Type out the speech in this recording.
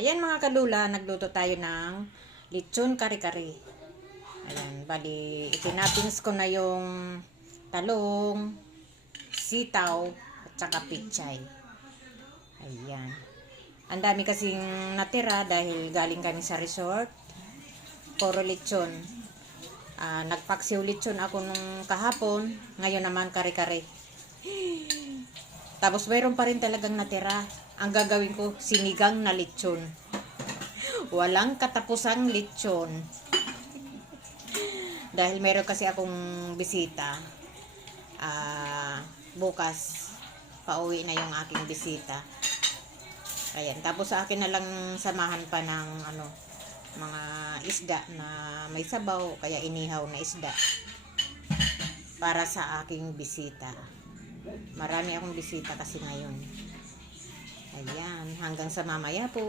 Ayan mga kalula, nagluto tayo ng lechon kare-kare. Ayan, bali itinapins ko na yung talong, sitaw, at saka pichay. Ayan. Ang dami kasing natira dahil galing kami sa resort. Puro lechon. Nagpaksiw lechon ako nung kahapon. Ngayon naman kare-kare. Tapos mayroon pa rin talagang natira. Ang gagawin ko, sinigang na lechon. Walang katapusang lechon. Dahil meron kasi akong bisita. Bukas, pauwi na yung aking bisita. Ayan, tapos sa akin na lang samahan pa ng mga isda na may sabaw, kaya inihaw na isda. Para sa aking bisita. Marami akong bisita kasi ngayon. Ayan, hanggang sa mamaya po.